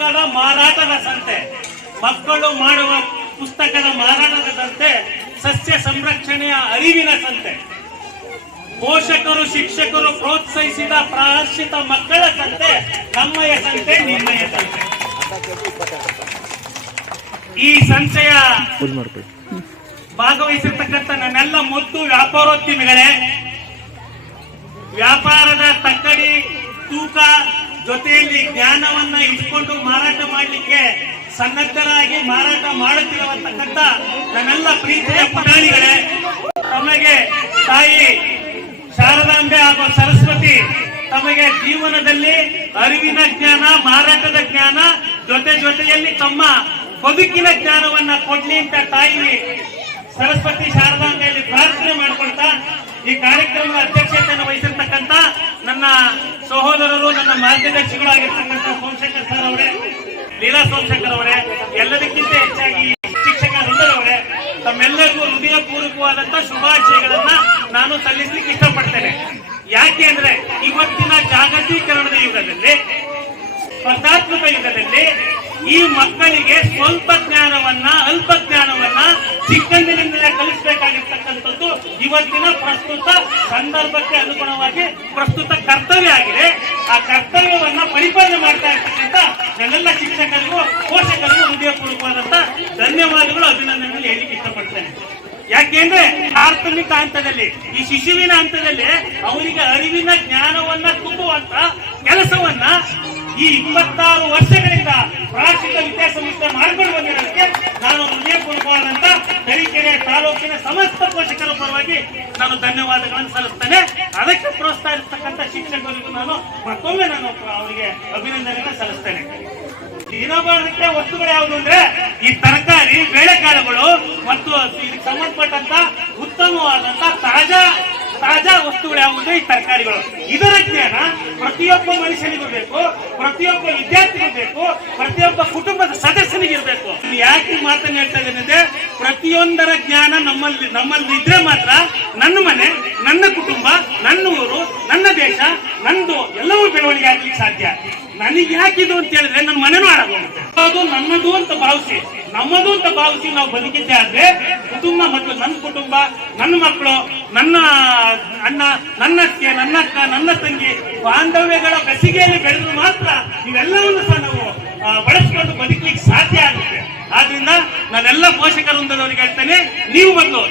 ಪುಸ್ತಕದ ಮಾರಾಟದ ಸಂತೆ, ಮಕ್ಕಳು ಮಾಡುವ ಪುಸ್ತಕದ ಮಾರಾಟದ ಸಂತೆ, ಸಸ್ಯ ಸಂರಕ್ಷಣೆಯ ಅರಿವಿನ ಸಂತೆ, ಪೋಷಕರು ಶಿಕ್ಷಕರು ಪ್ರೋತ್ಸಾಹಿಸಿದ ಪ್ರಹರ್ಷಿತ ಮಕ್ಕಳ ಸಂತೆ, ನಮ್ಮಯ ಸಂತೆ ನಿಮ್ಮಯ ಸಂತೆ. ಈ ಸಂತೆಯ ಭಾಗವಹಿಸಿರ್ತಕ್ಕಂಥ ನನ್ನೆಲ್ಲ ಮುದ್ದು ವ್ಯಾಪಾರೋದ್ಯಮಿಗಳೇ, ವ್ಯಾಪಾರದ ತಕ್ಕಡಿ ತೂಕ ಜೊತೆಯಲ್ಲಿ ಜ್ಞಾನವನ್ನ ಇಟ್ಕೊಂಡು ಮಾರಾಟ ಮಾಡಲಿಕ್ಕೆ ಸನ್ನದ್ಧರಾಗಿ ಮಾರಾಟ ಮಾಡುತ್ತಿರುವಂತಕ್ಕಂಥ ನನ್ನೆಲ್ಲ ಪ್ರೀತಿಯ ಪುಟಾಣಿಗಳೇ, ತಮಗೆ ತಾಯಿ ಶಾರದಾಂಬೆ ಹಾಗೂ ಸರಸ್ವತಿ ತಮಗೆ ಜೀವನದಲ್ಲಿ ಅರಿವಿನ ಜ್ಞಾನ, ಮಾರಾಟದ ಜ್ಞಾನ ಜೊತೆಯಲ್ಲಿ ತಮ್ಮ ಬದುಕಿನ ಜ್ಞಾನವನ್ನ ಕೊಡ್ಲಿ ಅಂತ ತಾಯಿ ಸರಸ್ವತಿ ಶಾರದಾಂಬೆಯಲ್ಲಿ ಪ್ರಾರ್ಥನೆ ಮಾಡ್ಕೊಳ್ತಾ ಈ ಕಾರ್ಯಕ್ರಮದ ಅಧ್ಯಕ್ಷತೆಯನ್ನು ವಹಿಸಿರ್ತಕ್ಕಂಥ ನನ್ನ ಸಹೋದರರು, ನನ್ನ ಮಾರ್ಗದರ್ಶಿಗಳು ಆಗಿರ್ತಕ್ಕಂಥ ಸೋಮಶೇಖರ್ ಸರ್ ಅವರೇ, ಲೀಲಾ ಸೋಮಶೇಖರ್ ಅವರೇ, ಎಲ್ಲದಕ್ಕಿಂತ ಹೆಚ್ಚಾಗಿ ಶಿಕ್ಷಕ ವೃಂದರವರೇ, ತಮ್ಮೆಲ್ಲರಿಗೂ ಹೃದಯಪೂರ್ವಕವಾದಂತಹ ಶುಭಾಶಯಗಳನ್ನ ನಾನು ಸಲ್ಲಿಸಲಿಕ್ಕೆ ಇಷ್ಟಪಡ್ತೇನೆ. ಯಾಕೆ ಅಂದ್ರೆ ಇವತ್ತಿನ ಜಾಗತೀಕರಣದ ಯುಗದಲ್ಲಿ, ಸ್ಪರ್ಧಾತ್ಮಕ ಯುಗದಲ್ಲಿ ಈ ಮಕ್ಕಳಿಗೆ ಸ್ವಲ್ಪ ಜ್ಞಾನವನ್ನ, ಅಲ್ಪ ಜ್ಞಾನವನ್ನ ಚಿಕ್ಕಂದಿನಿಂದಲೇ ಕಲಿಸಬೇಕಾಗಿರ್ತಕ್ಕಂಥದ್ದು ಇವತ್ತಿನ ಪ್ರಸ್ತುತ ಸಂದರ್ಭಕ್ಕೆ ಅನುಗುಣವಾಗಿ ಪ್ರಸ್ತುತ ಕರ್ತವ್ಯ ಆಗಿದೆ. ಆ ಕರ್ತವ್ಯವನ್ನ ಪರಿಪಾಲನೆ ಮಾಡ್ತಾ ಇರ್ತಕ್ಕಂಥ ನನ್ನೆಲ್ಲ ಶಿಕ್ಷಕರಿಗೂ ಪೋಷಕರಿಗೂ ಹೃದಯಪೂರ್ವಕವಾದಂತ ಧನ್ಯವಾದಗಳು, ಅಭಿನಂದನೆಗಳು ಹೇಳಿಕ್ಕೆ ಇಷ್ಟಪಡ್ತೇನೆ. ಯಾಕೆಂದ್ರೆ ಪ್ರಾಥಮಿಕ ಹಂತದಲ್ಲಿ, ಈ ಶಿಶುವಿನ ಹಂತದಲ್ಲಿ ಅವರಿಗೆ ಅರಿವಿನ ಜ್ಞಾನವನ್ನ ತುಂಬುವಂತ ಕೆಲಸವನ್ನ ಈ 26 ವರ್ಷಗಳಿಂದ ಪ್ರಾಥಮಿಕ ವಿದ್ಯಾಸಂಸ್ಥೆ ಮಾಡಿಕೊಂಡು ಬಂದಿರೋದಕ್ಕೆ ನಾನು ಹೃದಯಪೂರ್ವಕವಾದಂತ ತರೀಕೆರೆ ತಾಲೂಕಿನ ಸಮಸ್ತ ಪೋಷಕರ ಪರವಾಗಿ ನಾನು ಧನ್ಯವಾದಗಳನ್ನು ಸಲ್ಲಿಸ್ತೇನೆ. ಅದಕ್ಕೆ ಪ್ರೋತ್ಸಾಹಿಸತಕ್ಕಂಥ ಶಿಕ್ಷಕರಿಗೂ ನಾನು ಮತ್ತೊಮ್ಮೆ ಅವರಿಗೆ ಅಭಿನಂದನೆಗಳನ್ನು ಸಲ್ಲಿಸ್ತೇನೆ. ದಿನಬಳಕೆ ವಸ್ತುಗಳು ಯಾವುದು ಅಂದ್ರೆ ಈ ತರಕಾರಿ, ಬೇಳೆಕಾಳುಗಳು ಮತ್ತು ಇದಕ್ಕೆ ಸಂಬಂಧಪಟ್ಟಂತ ಉತ್ತಮವಾದಂತ ತಾಜಾ ವಸ್ತುಗಳು ಯಾವುದು? ಈ ತರಕಾರಿಗಳು. ಇದರ ಜ್ಞಾನ ಪ್ರತಿಯೊಬ್ಬ ಮನುಷ್ಯನಿಗೂ ಬೇಕು, ಪ್ರತಿಯೊಬ್ಬ ವಿದ್ಯಾರ್ಥಿಗೂ ಬೇಕು, ಪ್ರತಿಯೊಬ್ಬ ಕುಟುಂಬದ ಸದಸ್ಯನಿಗಿರ್ಬೇಕು. ಯಾಕೆ ಮಾತನ್ನು ಹೇಳ್ತಾ ಇದ್ದೇನೆ ಅಂದ್ರೆ, ಪ್ರತಿಯೊಂದರ ಜ್ಞಾನ ನಮ್ಮಲ್ಲಿ ಇದ್ರೆ ಮಾತ್ರ ನನ್ನ ಮನೆ, ನನ್ನ ಕುಟುಂಬ, ನನ್ನ ಊರು, ನನ್ನ ದೇಶ, ನಂದು ಎಲ್ಲವೂ ಬೆಳವಣಿಗೆ ಆಗ್ಲಿಕ್ಕೆ ಸಾಧ್ಯ. ನನಗೆ ಯಾಕಿದು ಅಂತ ಹೇಳಿದ್ರೆ ನನ್ನ ಮನೆನೂ ಹಾಳಾಗೋಗುತ್ತೆ. ಅದು ನನ್ನದು ಅಂತ ಭಾವಿಸಿ, ನಮ್ಮದು ಅಂತ ಭಾವಿಸಿ ನಾವು ಬದುಕಿದ್ದೆ ಆದ್ರೆ ಕುಟುಂಬ, ಮಕ್ಕಳು, ನನ್ನ ಕುಟುಂಬ, ನನ್ನ ಮಕ್ಕಳು, ನನ್ನ ಅಣ್ಣ, ನನ್ನ ಅತ್ತೆ, ನನ್ನ ಅಕ್ಕ, ನನ್ನ ತಂಗಿ ಬಾಂಧವ್ಯಗಳ ಬೆಸಿಗೆಯಲ್ಲಿ ಬೆಳೆದ್ರು ಮಾತ್ರ ಇವೆಲ್ಲವನ್ನು ಸಹ ನಾವು ಬಳಸಿಕೊಂಡು ಬದುಕಲಿಕ್ಕೆ ಸಾಧ್ಯ ಆಗುತ್ತೆ. ಆದ್ರಿಂದ ನಾನೆಲ್ಲ ಪೋಷಕರ ವೃಂದದವರಿಗೆ ಹೇಳ್ತೇನೆ, ನೀವು ಮೊದಲು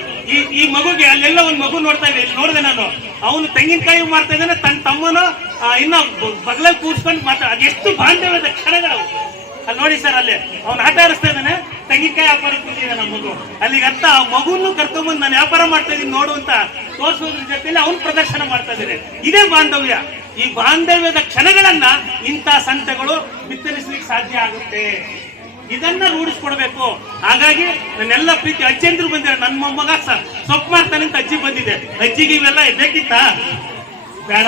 ಈ ಮಗುಗೆ ಅಲ್ಲೆಲ್ಲ ಒಂದು ಮಗು ನೋಡ್ತಾ ಇದೆ, ನೋಡಿದೆ ನಾನು, ಅವನು ತೆಂಗಿನಕಾಯಿ ಮಾಡ್ತಾ ಇದ್ದಾನೆ, ತನ್ನ ತಮ್ಮನು ಇನ್ನ ಬಗಲಲ್ಲಿ ಕೂರ್ಸ್ಕೊಂಡು ಅದೆಷ್ಟು ಬಾಂಧವ್ಯದ ಕ್ಷಣಗಳು ಅಲ್ಲಿ ನೋಡಿ ಸರ್. ಅಲ್ಲಿ ಅವ್ನು ಆಟ ಆಡಿಸ್ತಾ ಇದ್ದಾನೆ, ತೆಂಗಿನಕಾಯಿ ವ್ಯಾಪಾರ ಕೂತಿದೆ ನಮ್ಮ ಮಗು. ಅಲ್ಲಿಗೆ ಅರ್ಥ ಆ ಮಗುವನ್ನು ಕರ್ಕೊಂಡ್ಬಂದು ನಾನು ವ್ಯಾಪಾರ ಮಾಡ್ತಾ ಇದ್ದೀನಿ ನೋಡು ಅಂತ ತೋರಿಸೋದ್ರ ಜೊತೆಲಿ ಅವ್ನು ಪ್ರದರ್ಶನ ಮಾಡ್ತಾ ಇದ್ದಾನೆ. ಇದೇ ಬಾಂಧವ್ಯ. ಈ ಬಾಂಧವ್ಯದ ಕ್ಷಣಗಳನ್ನ ಇಂಥ ಸಂತೆಗಳು ಬಿತ್ತರಿಸಲಿಕ್ಕೆ ಸಾಧ್ಯ ಆಗುತ್ತೆ. ಇದನ್ನ ರೂಢಿಸ್ಕೊಡ್ಬೇಕು. ಹಾಗಾಗಿ ನನ್ನೆಲ್ಲ ಪ್ರೀತಿ ಅಜ್ಜಿಯಂದ್ರು ಬಂದಿದ್ದಾರೆ. ನನ್ನ ಮೊಮ್ಮಗ ಸೊಪ್ಪು ಮಾಡ್ತಾನೆ ಅಂತ ಅಜ್ಜಿ ಬಂದಿದೆ. ಅಜ್ಜಿಗೆ ಇವೆಲ್ಲ ಬೇಕಿತ್ತಾ? ಬೇಡ.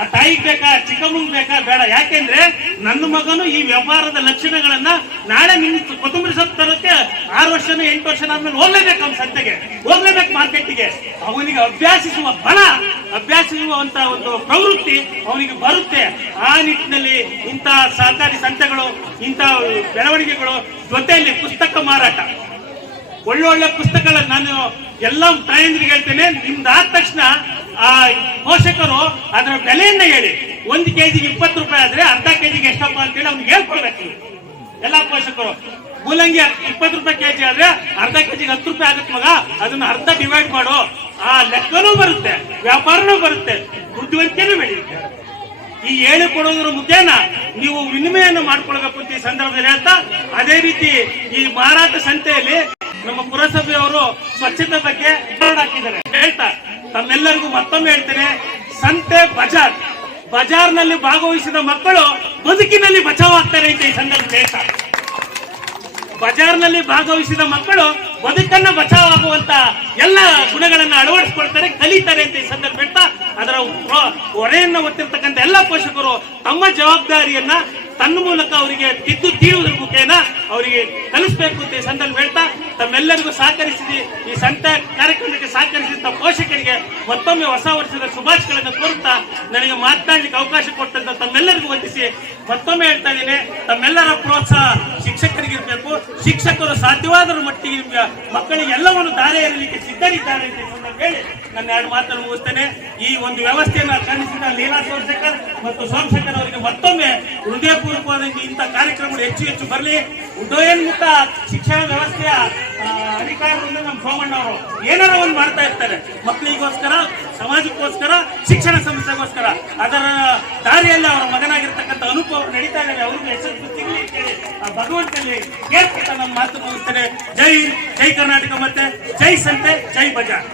ಆ ತಾಯಿಗೆ ಬೇಕಾ? ಚಿಕ್ಕಮ್ಮಂಗ್ ಬೇಕಾ? ಬೇಡ. ಯಾಕೆಂದ್ರೆ ನನ್ನ ಮಗನು ಈ ವ್ಯವಹಾರದ ಲಕ್ಷಣಗಳನ್ನ ನಾಳೆ ನಿಮ್ ಕೊತ್ತಂಬರಿ ಸೊಪ್ಪು ತರೋಕೆ 6 ವರ್ಷನೋ 8 ವರ್ಷ ಆದ್ಮೇಲೆ ಹೋಗ್ಲೇಬೇಕು, ಅವ್ನ ಸಂತೆಗೆ ಹೋಗ್ಲೇಬೇಕು, ಮಾರ್ಕೆಟ್ಗೆ. ಅವನಿಗೆ ಅಭ್ಯಾಸಿಸುವ ಬಲ, ಅಭ್ಯಾಸಿಸುವಂತ ಒಂದು ಪ್ರವೃತ್ತಿ ಅವನಿಗೆ ಬರುತ್ತೆ. ಆ ನಿಟ್ಟಿನಲ್ಲಿ ಇಂಥ ಸಹಕಾರಿ ಸಂತೆಗಳು, ಇಂಥ ಬೆಳವಣಿಗೆಗಳು, ಜೊತೆಯಲ್ಲಿ ಪುಸ್ತಕ ಮಾರಾಟ, ಒಳ್ಳೊಳ್ಳೆ ಪುಸ್ತಕಗಳನ್ನ ನಾನು ಎಲ್ಲ ತಾಯಂದ್ರಿಗೆ ಹೇಳ್ತೇನೆ. ನಿಮ್ದಾದ ತಕ್ಷಣ ಆ ಪೋಷಕರು ಅದರ ಬೆಲೆಯನ್ನ ಹೇಳಿ. 1 ಕೆಜಿಗೆ 20 ರೂಪಾಯಿ ಆದ್ರೆ ಅರ್ಧ ಕೆಜಿಗೆ ಎಷ್ಟಪ್ಪ ಅಂತೇಳಿ ಅವ್ನಿಗೆ ಹೇಳ್ಕೊಡ್ಬೇಕು. ಎಲ್ಲಾ ಪೋಷಕರು ಮೂಲಂಗಿ 20 ರೂಪಾಯಿ ಕೆಜಿ ಆದ್ರೆ ಅರ್ಧ ಕೆಜಿಗೆ 10 ರೂಪಾಯಿ ಆಗುತ್ತೆ ಮಗ, ಅದನ್ನ ಅರ್ಧ ಡಿವೈಡ್ ಮಾಡು. ಆ ಲೆಕ್ಕನೂ ಬರುತ್ತೆ, ವ್ಯಾಪಾರನೂ ಬರುತ್ತೆ, ಬುದ್ಧಿವಂತಿಕೆನೂ ಬೆಳೆಯುತ್ತೆ. ಈ ಹೇಳಿಕೊಡೋದ್ರ ಮುಖೇನ ನೀವು ವಿನಿಮಯವನ್ನು ಮಾಡ್ಕೊಳ್ಬೇಕು ಅಂತ ಈ ಸಂದರ್ಭದಲ್ಲಿ ಹೇಳ್ತಾ, ಅದೇ ರೀತಿ ಈ ಮಾರಾಟ ಸಂತೆಯಲ್ಲಿ ನಮ್ಮ ಪುರಸಭೆಯವರು ಸ್ವಚ್ಛತೆ ಬಗ್ಗೆ ಹಾಕಿದ್ದಾರೆ ಹೇಳ್ತಾ ತಮ್ಮೆಲ್ಲರಿಗೂ ಮತ್ತೊಮ್ಮೆ ಹೇಳ್ತೇನೆ, ಸಂತೆ ಬಜಾರ್ನಲ್ಲಿ ಭಾಗವಹಿಸಿದ ಮಕ್ಕಳು ಬದುಕಿನಲ್ಲಿ ಬಚಾವಾಗ್ತಾರೆ ಅಂತ ಈ ಸಂದರ್ಭದಲ್ಲಿ ಹೇಳ್ತಾ, ಬಜಾರ್ನಲ್ಲಿ ಭಾಗವಹಿಸಿದ ಮಕ್ಕಳು ಬದುಕನ್ನ ಬಚಾವಾಗುವಂತ ಎಲ್ಲ ಗುಣಗಳನ್ನ ಅಳವಡಿಸಿಕೊಳ್ತಾರೆ, ಕಲಿತಾರೆ ಅಂತ ಈ ಸಂದರ್ಭ ಹೇಳ್ತಾ, ಅದರ ಹೊರೆಯನ್ನ ಹೊತ್ತಿರ್ತಕ್ಕಂಥ ಎಲ್ಲ ಪೋಷಕರು ತಮ್ಮ ಜವಾಬ್ದಾರಿಯನ್ನ ತನ್ನ ಮೂಲಕ ಅವರಿಗೆ ತಿದ್ದು ತೀರುವುದರ ಮುಖೇನ ಅವರಿಗೆ ಕಲಿಸಬೇಕು ಅಂತ ಈ ಸಂದರ್ಭ ಹೇಳ್ತಾ ತಮ್ಮೆಲ್ಲರಿಗೂ ಸಹಕರಿಸಿದ ಈ ಸಂತ ಕಾರ್ಯಕ್ರಮಕ್ಕೆ ಸಹಕರಿಸಿದ ಪೋಷಕರಿಗೆ ಮತ್ತೊಮ್ಮೆ ಹೊಸ ವರ್ಷದ ಶುಭಾಶಯಗಳನ್ನು ಕೋರುತ್ತಾ ನನಗೆ ಮಾತನಾಡಲಿಕ್ಕೆ ಅವಕಾಶ ಕೊಟ್ಟಂತ ತಮ್ಮೆಲ್ಲರಿಗೂ ವಂದಿಸಿ ಮತ್ತೊಮ್ಮೆ ಹೇಳ್ತಾ ಇದ್ದೀನಿ, ತಮ್ಮೆಲ್ಲರ ಪ್ರೋತ್ಸಾಹ ಶಿಕ್ಷಕರಿಗಿರ್ಬೇಕು. ಶಿಕ್ಷಕರು ಸಾಧ್ಯವಾದರ ಮಟ್ಟಿಗೆ ಮಕ್ಕಳಿಗೆ ಎಲ್ಲವನ್ನು ದಾರಿ ಎರಲಿಕ್ಕೆ ಸಿದ್ಧರಿದ್ದಾರೆ ಅಂತ ಸಂದರ್ಭ ಹೇಳಿ ನನ್ನ 2 ಮಾತನ್ನು ಮುಗಿಸ್ತೇನೆ. ಈ ಒಂದು ವ್ಯವಸ್ಥೆಯನ್ನು ಕಲಿಸಿದ ಲೀಲಾ ಸೋಮಶೇಖರ್ ಮತ್ತು ಸೋಮಶೇಖರ್ ಅವರಿಗೆ ಮತ್ತೊಮ್ಮೆ ಹೃದಯಪೂರ್ವಕವಾದ ಇಂಥ ಕಾರ್ಯಕ್ರಮಗಳು ಹೆಚ್ಚು ಬರಲಿ. ಉದಯೋನ್ಮುಖ ಶಿಕ್ಷಣ ವ್ಯವಸ್ಥೆಯ ಅಧಿಕಾರದಿಂದ ನಮ್ಮ ಸೋಮಣ್ಣ ಅವರು ಏನಾರ ಒಂದು ಮಾಡ್ತಾ ಇರ್ತಾರೆ ಮಕ್ಕಳಿಗೋಸ್ಕರ, ಸಮಾಜಕ್ಕೋಸ್ಕರ, ಶಿಕ್ಷಣ ಸಂಸ್ಥೆಗೋಸ್ಕರ. ಅದರ ದಾರಿಯಲ್ಲಿ ಅವರ ಮಗನಾಗಿರ್ತಕ್ಕಂಥ ಅನುಭವ ನಡೀತಾ ಇದ್ದಾರೆ. ಅವ್ರಿಗೆ ಯಶಸ್ಸು ಸಿಗಲಿ ಅಂತೇಳಿ ಆ ಭಗವಂತನಲ್ಲಿ ಕೇಳ್ಕೊತ ನಮ್ಮ ಮಾತು ಮುಗಿಸ್ತೇನೆ. ಜೈ ಕರ್ನಾಟಕ ಮತ್ತೆ ಜೈ ಸಂತೆ, ಜೈ ಬಜಾರ್.